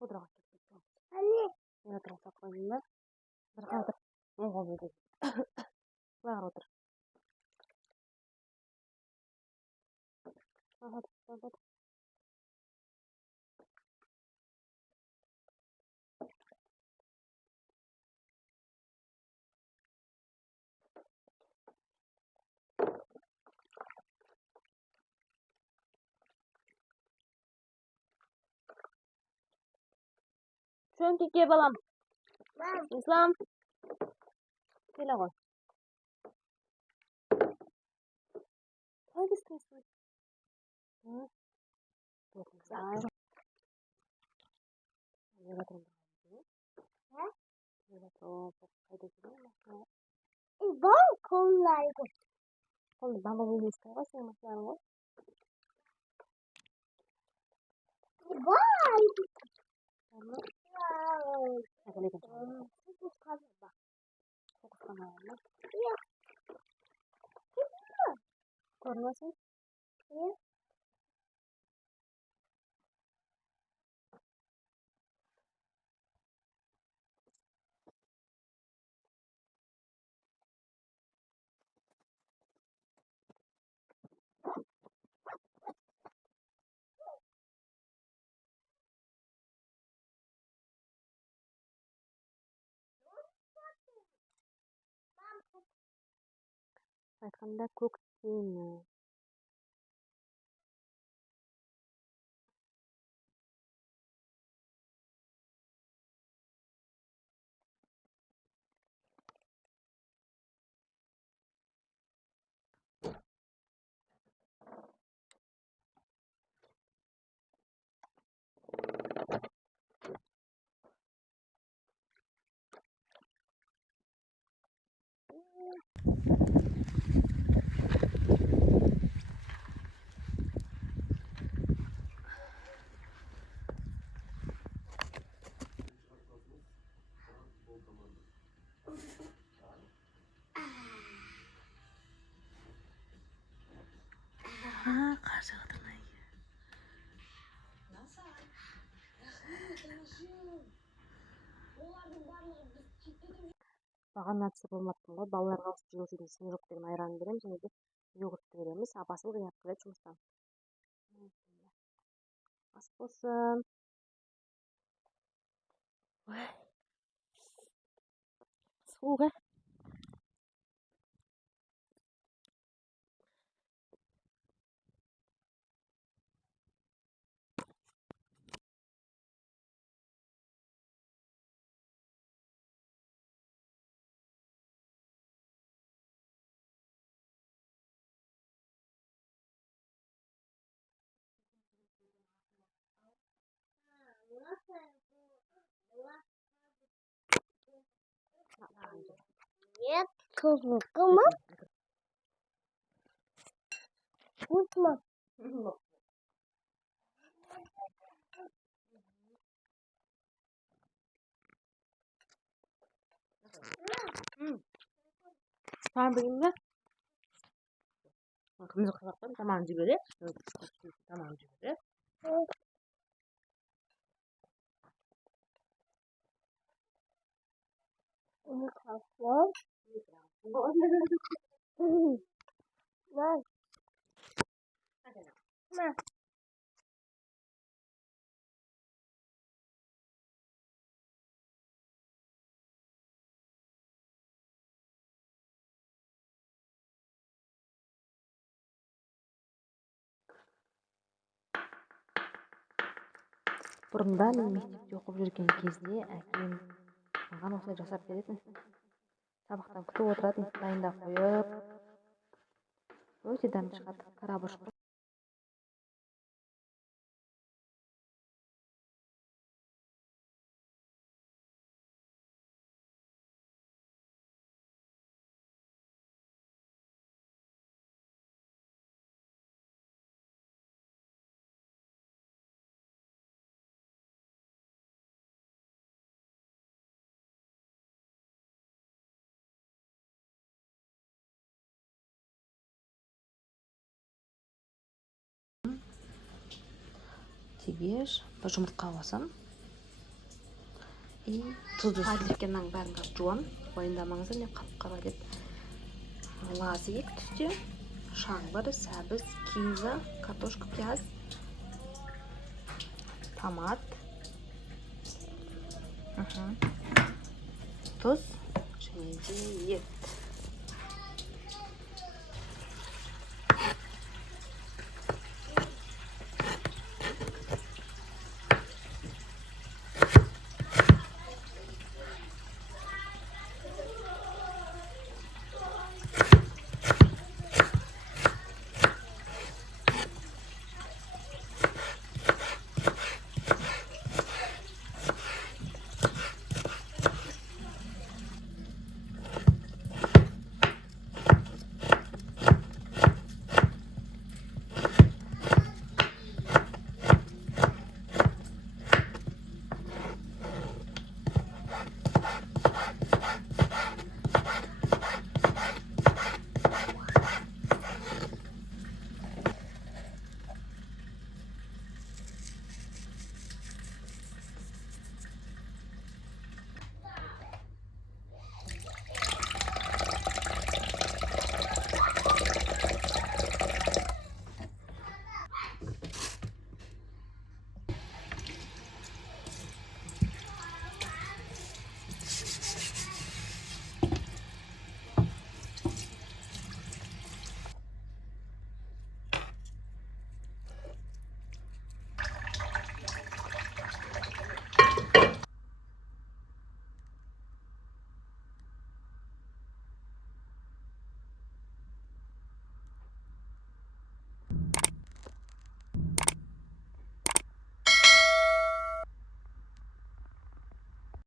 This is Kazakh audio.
Pudra ketdim. Anne. Yana tursa qo'yingmi? Bir qadar o'g'ildi. Var o'tir. Hadi. Cho'ntakka balam. Islom. Kela qo'y. Hadi istesin. Güzel. Ben kollarım. Kollarım. Ben bunu istiyorum. Sen maslarım var. Vay. Tamam. Hadi ne kadar? Çok kalma. Çok kalma. Ya. Korkmasın. Ya. Aytganda ko'k kiyimni qarshi qilmang. Бағанатысы болмаппын ғой. Балаларға осы жеу снежок деген айран береміз, және де йогурт береміз. Апасы қият келеді жұмыстан. Ас болсын. Суға. Нет, кому? Вкусно. Tamam benimle. Kırmızı kazaklarım tamam ciberi. Tamam ciberi. Onu kalsın. Ver. Ver. Бұрында мен мектепте оқып жүрген кезде әкем маған осылай жасап беретін. Сабақтан күтіп отыратын, дайындап қойып. Өте дәмді шығады. Карабұшық. Тегеш, бір жұмыртқа аласың. и патрикенің бәрін жуан. Уайымдамаңыздар, не қап-қара деп. Лазик түсте. Шаңбыр, сәбіз, кинза, картошка, пияз, томат, тұз және де ет.